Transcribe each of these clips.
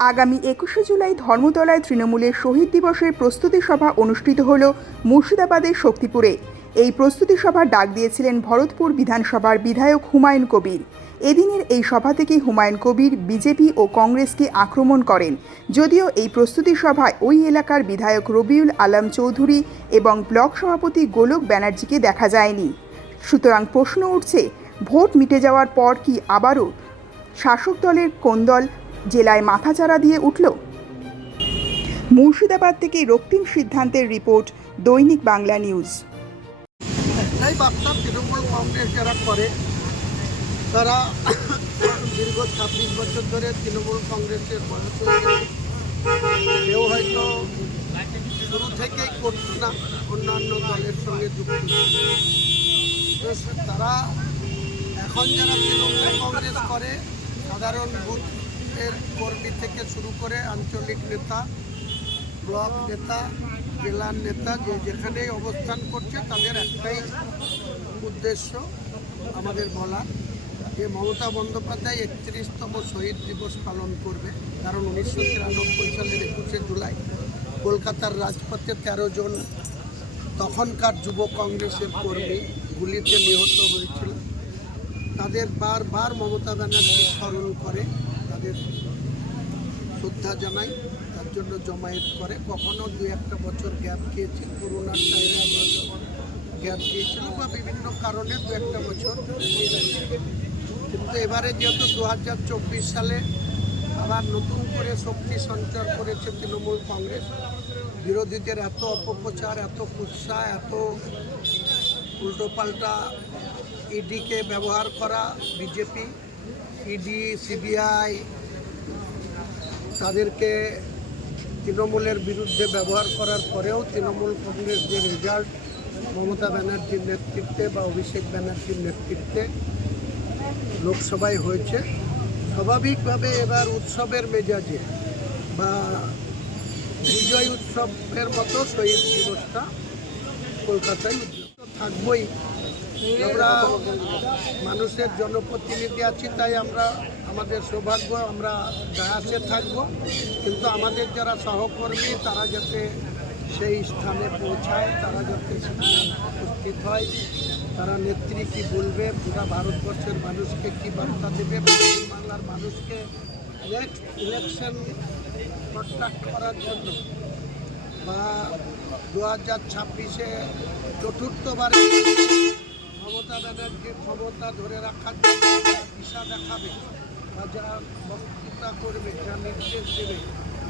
আগামী একুশে জুলাই ধর্মতলায় তৃণমূলের শহীদ দিবসের প্রস্তুতি সভা অনুষ্ঠিত হল মুর্শিদাবাদের শক্তিপুরে। এই প্রস্তুতি সভার ডাক দিয়েছিলেন ভরতপুর বিধানসভার বিধায়ক হুমায়ুন কবির। এদিনের এই সভা থেকে হুমায়ুন কবির বিজেপি ও কংগ্রেসকে আক্রমণ করেন। যদিও এই প্রস্তুতি সভায় ওই এলাকার বিধায়ক রবিউল আলম চৌধুরী এবং ব্লক সভাপতি গোলক ব্যানার্জিকে দেখা যায়নি। সুতরাং প্রশ্ন উঠছে, ভোট মিটে যাওয়ার পর কি আবারও শাসক দলের কোন দল জেলায় মাথাচাড়া দিয়ে উঠল। মুর্শিদাবাদ থেকে রক্তিম সিদ্ধান্তের রিপোর্ট, দৈনিক বাংলা নিউজ। এই বার্তা তৃণমূল কংগ্রেস যারা করে, তারা দীর্ঘ ছাব্বিশ বছর ধরে তৃণমূল কংগ্রেসের বয়স কেউ হয়তো শুরু থেকেই করতো না, অন্যান্য দলের সঙ্গে যুক্ত তারা এখন যারা তৃণমূল কংগ্রেস করে, সাধারণ বুথের কর্মী থেকে শুরু করে আঞ্চলিক নেতা, ব্লক নেতা, জেলার নেতা যে যেখানেই অবস্থান করছে তাদের একটাই উদ্দেশ্য আমাদের বলা যে মমতা বন্দ্যোপাধ্যায় একত্রিশতম শহীদ দিবস পালন করবে। কারণ উনিশশো তিরানব্বই সালের একুশে জুলাই কলকাতার রাজপথে তেরো জন তখনকার যুব কংগ্রেসের কর্মী গুলিতে নিহত হয়েছিল। তাদের বারবার মমতা ব্যানার্জি স্মরণ করে তাদের শ্রদ্ধা জানাই, তার জন্য জমায়েত করে। কখনো দু একটা বছর গ্যাপ খেয়েছে, করোনার টাইমে গ্যাপ দিয়েছিল বা বিভিন্ন কারণে দু একটা বছর কিন্তু এবারে যেহেতু দু হাজার চব্বিশ সালে আবার নতুন করে শক্তি সঞ্চার করেছে তৃণমূল কংগ্রেস, বিরোধীদের এত অপপ্রচার, এত কুৎসা, এত উল্টোপাল্টা ইডিকে ব্যবহার করা বিজেপি ইডি, সিবিআই তাদেরকে তৃণমূলের বিরুদ্ধে ব্যবহার করার পরেও তৃণমূল কংগ্রেস যে রেজাল্ট মমতা ব্যানার্জির নেতৃত্বে বা অভিষেক ব্যানার্জির নেতৃত্বে লোকসভায় হয়েছে, স্বাভাবিকভাবে এবার উৎসবের মেজাজে বা বিজয় উৎসবের মতো শহীদ দিবসটা কলকাতায় থাকবই। আমরা মানুষের জনপ্রতিনিধি আছি, তাই আমরা আমাদের সৌভাগ্য, আমরা ডায়াসে থাকব। কিন্তু আমাদের যারা সহকর্মী, তারা যাতে সেই স্থানে পৌঁছায়, তারা যাতে সেখানে উপস্থিত হয়, তারা নেত্রী কী বলবে, পুরো ভারতবর্ষের মানুষকে কী বার্তা দেবে, বাংলার মানুষকে ইলেকশন কন্ট্যাক্ট করার জন্য বা দু হাজার ছাব্বিশে চতুর্থবারে মমতা ক্ষমতা ধরে রাখার দিশা দেখাবে বা যা বক্তৃতা করবে, যা নির্দেশ দেবে,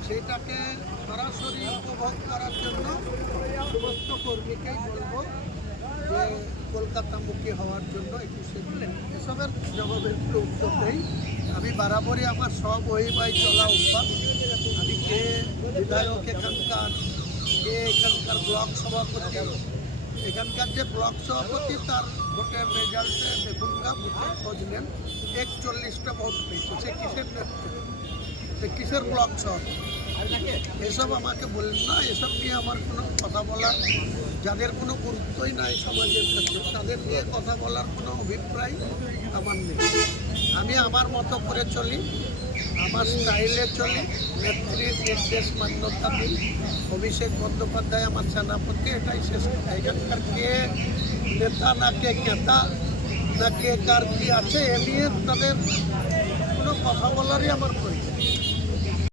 সেটাকে সরাসরি উপভোগ করার জন্য সমস্ত কর্মীকেই বলব যে কলকাতামুখী হওয়ার জন্য একুশে জুলাই এসবের জবাবের কোনো উত্তর নেই আমি বরাবরই আমার সব ওইবাই চলা অভ্যাস। আমি কে বিধায়ক এখানকার, কে এখানকার ব্লক সভাপতি এখানকার যে ব্লক সভাপতি, তার ভোটের রেজাল্টে না বুথে খোঁজ নেন। একচল্লিশটা ভোট পেয়েছে। সে কিসের সে কিসের ব্লক সভাপতি? এসব আমাকে বললেন না, এসব নিয়ে আমার কোনো কথা বলার, যাদের কোনো গুরুত্বই নাই সমাজের কাছে তাদের নিয়ে কথা বলার কোনো অভিপ্রায় আমার নেই। আমি আমার মতো করে চলি। আমার স্টাইলে চলি নেত্রীর নির্দেশ, মান্যতা দিই অভিষেক বন্দ্যোপাধ্যায় আমার সেনাপতি, এটাই শেষ কথা। এখানকার কে নেতা, না কে কেতা, না কে কার কি আছে, এ নিয়ে তাদের কোনো কথা বলারই আমার প্রয়োজন